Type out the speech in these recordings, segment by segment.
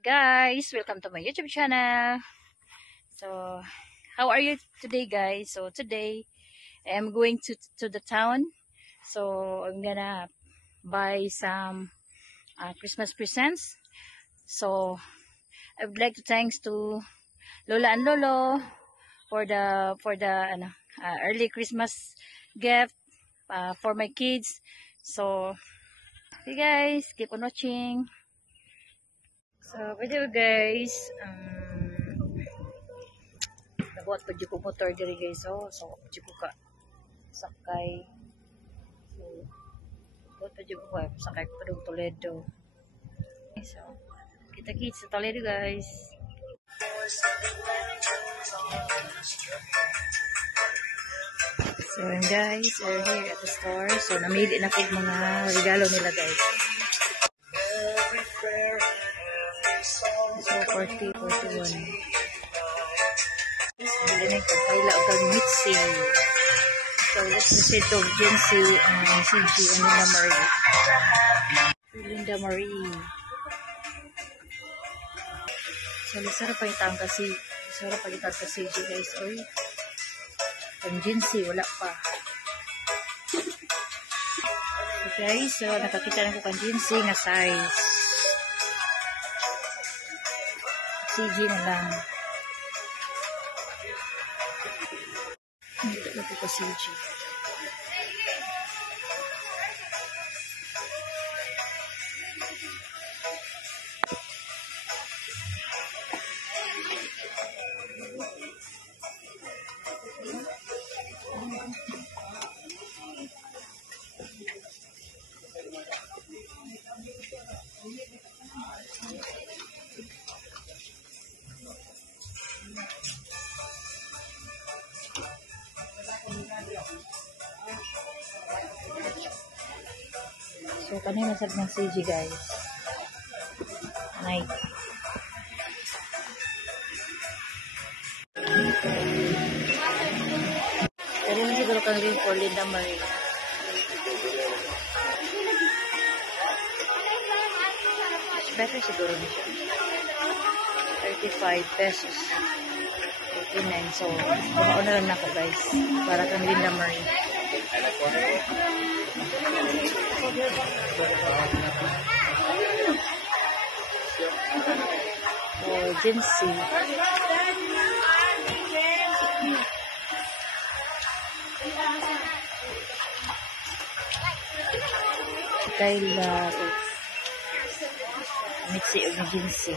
Guys, welcome to my YouTube channel. So, how are you today, guys? So today I'm going to the town. So I'm gonna buy some Christmas presents. So I would like to thanks to Lola and Lolo for the early Christmas gift for my kids. So, hey guys, keep on watching. So, by the way, guys, nabuhat pa dyan ko motor diri guys. So dyan ko ka sakay. So, nabuhat pa dyan ko ka sakay ko padung Toledo. So, kita-kits sa Toledo guys. So, and guys, we're here at the store. So, namili na ko mga regalo nila guys. So, 40, 41. Bili na ko kaila o kang Mitzi. So, let's proceed to Jency and CG and Linda Marie. Linda Marie. So, sarap pa itang kasi. Sarap pa itang kasi guys. Oy. Ang Jency, wala pa. So, guys, so, nakakita na ko kang Jency nga size. CG na lang. Hindi na po pa CG. So, kanina sabi ng CG guys. Night. Pero na siguro kang rin for Linda Marie. Better siguro na siya. 35 pesos. 89. So, bumaon na lang na ako guys. Para kang Linda Marie. So, Jency. Kayla. Mitzi o Jency.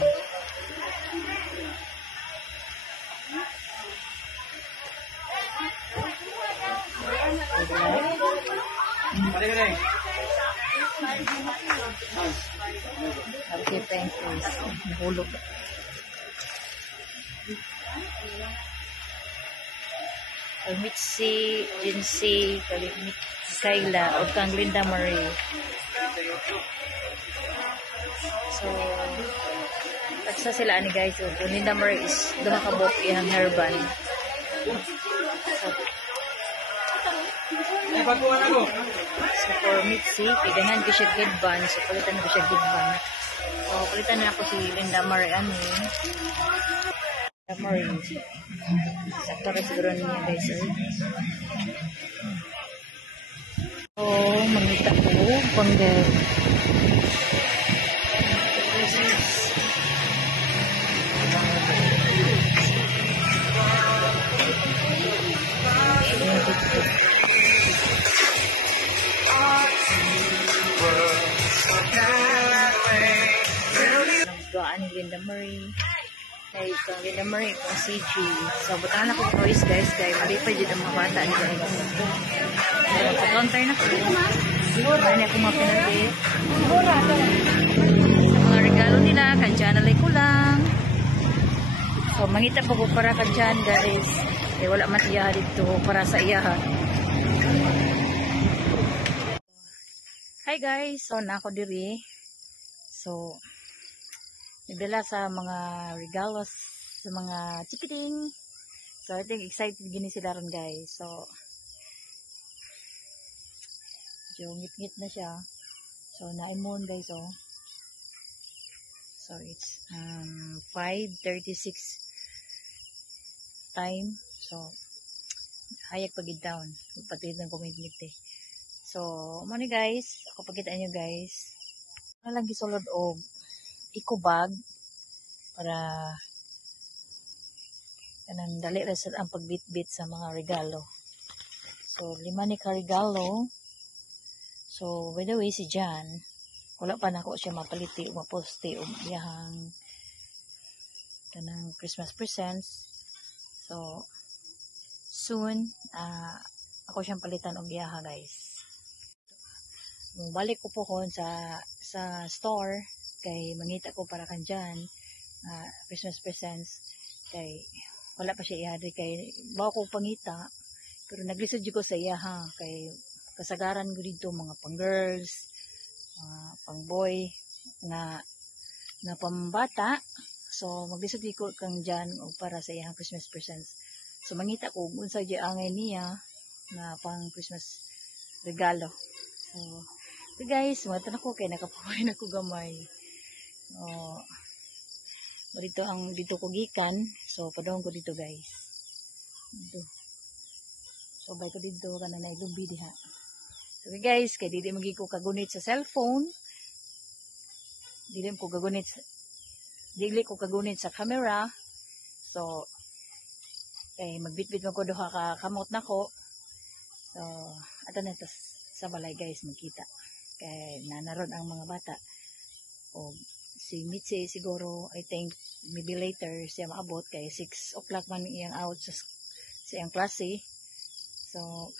Okay, thank you. Nahulog. Mitzi, Jency, Kayla, o kang Linda Marie. So, pagsa sila ni guys, yung Linda Marie is dumakabok yung hairband. So, for Mitzi, piganan ko siya headband. So, palitan ko siya headband. So, palitan na ako si Linda Marie. Linda Marie. Sakto rin siguro niya guys. So, mangita ko. Panggal. Nagdaan ni Linda Marie. Kay kang Linda Marie, kang CG. So, butahan ako toys guys. Kaya mali pa dyan ang mga bata ni guys. So, nagpa-counter na ko. Mali ako mga pinalit. Sa mga regalo nila, kanjanalay ko lang. So, mangita pa ko para kanjan guys. Kaya wala man iya dito para sa iya. Hi guys. So, na ako diri. So, nagdala sa mga regalos sa mga chikiting. So, I think excited gini sila ron guys. So, ngit-ngit na siya. So, naimon guys oh. So it's 5:36 time. So hayag pagid down. Patid ng community. So mo ni guys, ako pagitaan nyo guys. Lang gisulod og eco bag para kanang dali ra sa ang pagbitbit sa mga regalo. So 5 ni ka regalo. So by the way si Jan, wala pa nako siya mapaliti o maposte o iyang kanang Christmas presents. So soon ako siyang palitan og iyaha guys. Balik ko po kon sa store kay mangita ko para kan Jan Christmas presents kay wala pa siya ihadri kay bawa ko pangita pero naglisod ko sa iyaha kay kasagaran ko dito mga pang girls pang boy na pambata. So maglisod ko kang Jan o para sa iyang Christmas presents. So mangita ko unsa di angay niya na pang Christmas regalo. So guys, matan ako kay nakapuhay na ko gamay. Dito ko gikan. So padong ko dito guys. Dito. So bay ko dito kana na ilubi diha. So guys, kay dili magi ko kagunit sa cellphone. Dili ko kagunit sa camera. So kay magbitbit man ko duha ka kamot nako. So ato na to sa balay guys magkita. Kay nanaron ang mga bata. O si Mitzi siguro I think maybe later siya maabot kay 6 o'clock man iyang out sa iyang klase. So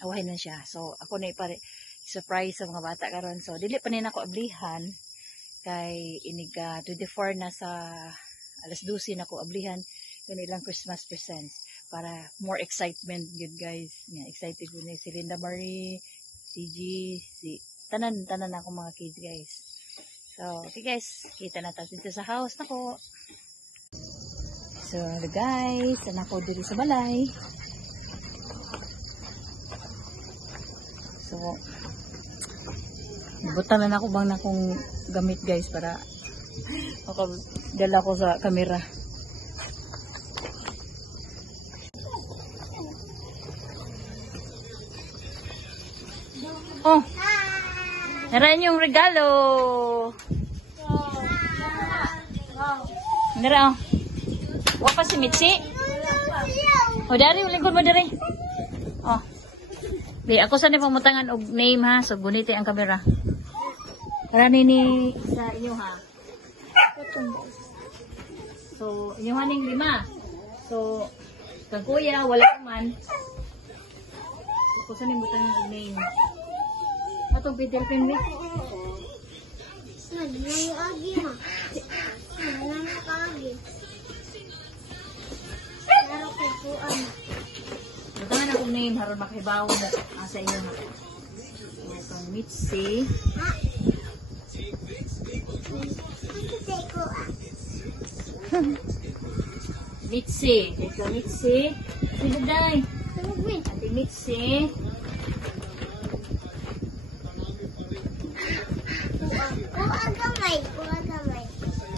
awahin na siya. So ako na ipare surprise sa mga bata karon. So dili pa nina ko ablihan kay iniga 24 na sa alas 12 na ko ablihan kanilang Christmas presents para more excitement good guys. Yeah, excited ko ni si Linda Marie, si G, si tanan ako mga kids guys. So okay guys, kita na tayo dito sa house nako. So guys, tanako diri sa balay. So butan na ako bang na kong gamit guys para makadala ko sa camera. Oh, naran yung regalo. Nara, wa pa si Mitzi. O dari ulingkod mo dari. Oh. Di ako sa ni pamutangan og name ha, so guniti ang camera. Karani ni sa inyo ha. So inyo haning 5. So kang kuya wala man. Ako sa ni mutangan og name. Atong Peter Pan ni. Naglayo agi ma. Naglayo ka agi. Pero kay kuan. Mutangan akong name haron makahibaw mo sa inyo ha. Itong Mitzi. Mitzi. Ito Mitzi. Sino day? Ate Mitzi. Kuha gamay.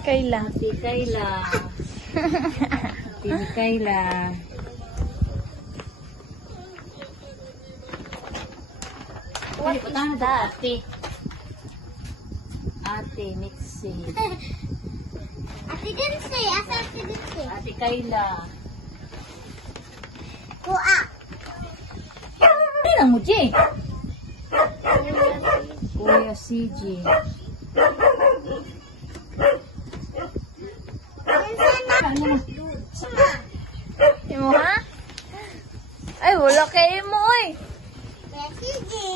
Kayla. Ate Kayla. Ate Kayla. Pwede po tayo na ate. Ate Mitzi. Ate Dinsi. Asa Ate Dinsi? Ate Kayla. Kuha. Ay lang mo, Jay. Kuya CJ. Ano na? Imo ha? Ay, wala kayo mo eh. Sige.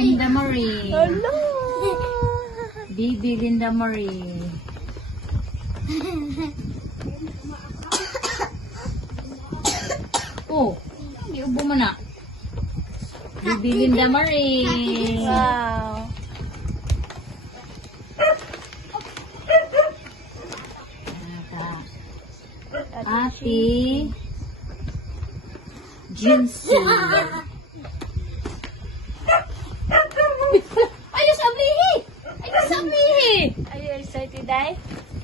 Linda Marie. Hello. Bibi Linda Marie. Oh, iubo mo na. Bibi Linda Marie. Wow. Ate Jinsi.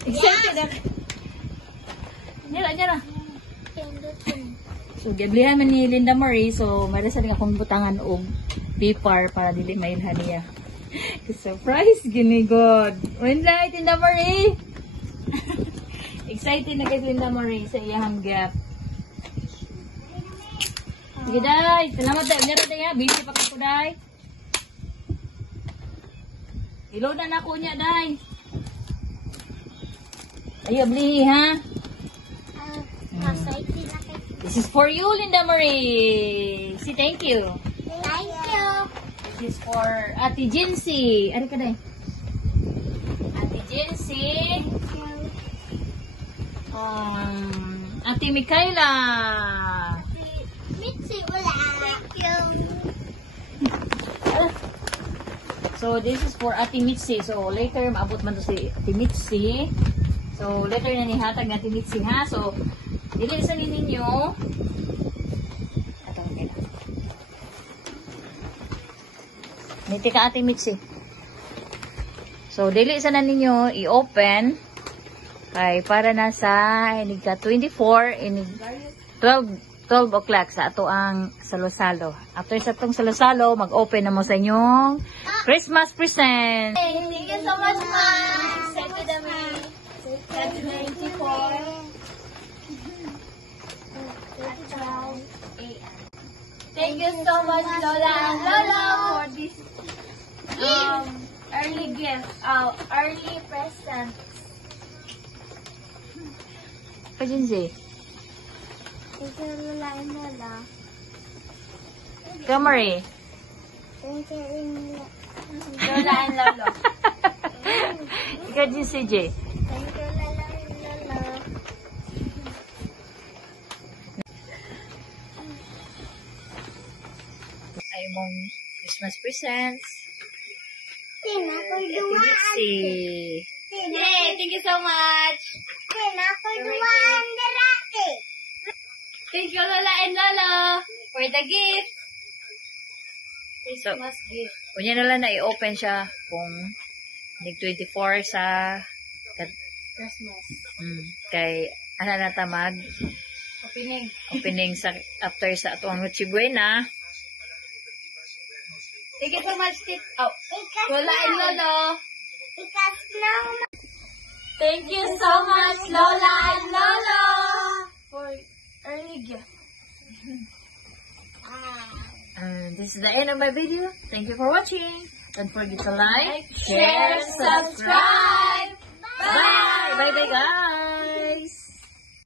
Excited na. Dira. So, gablihan man ni Linda Marie. So, marasa rin akong butangan og paper para dili mailhan niya. Surprise, ginigod. When light, Linda Marie. Excited na kay Linda Marie sa iyang gift. Sige, day. Salamat, day. Unyara, day, ha. Busy pa ko, day. Iload na ako niya, day. Ayaw, blihi, ha? This is for you, Linda Marie. Say thank you. Thank you. This is for Ate Jincy. Ano ka, day? Ate Jincy. Ate Mikaela. Mitzi, wala. Thank you. So, this is for Ate Mitzi. So, later, maabot man to si Ate Mitzi. So, later na nihatag na Ate Mitzi, ha? So, dili sa ninyo. Ito, okay na. Niti ka Ate Mitzi. So, dili sa na ninyo i-open. Kay, para na sa inig ka 24, inig 12 o'clock sa ato ang salo-salo. After sa itong salo-salo, mag-open na mo sa inyong Christmas present. Thank you so much, Mom. Thank you, Dami. Happy 24. Thank you so much, Lola and Lolo, for this early gift, early present. Pajinzi. Thank you, Lola and Lola. Kamari. Thank you, Lola and Lolo. Ikaw din si J. Thank you, Lola and Lolo. Ay mong Christmas presents. Tinakoduan. Yay! Thank you so much! Tinakoduan derati. Thank you, Lola and Lolo, for the gift. Christmas gift. Kunya na lang na i-open siya kung nag-24 sa Christmas. kay ano na tamag opening sa after sa atong Noche Buena. Thank you so much, Lola and Lolo. Thank you so much, Lola and Lolo, for early gift. This is the end of my video. Thank you for watching. Don't forget to like, Share, subscribe. Bye! Bye-bye, guys!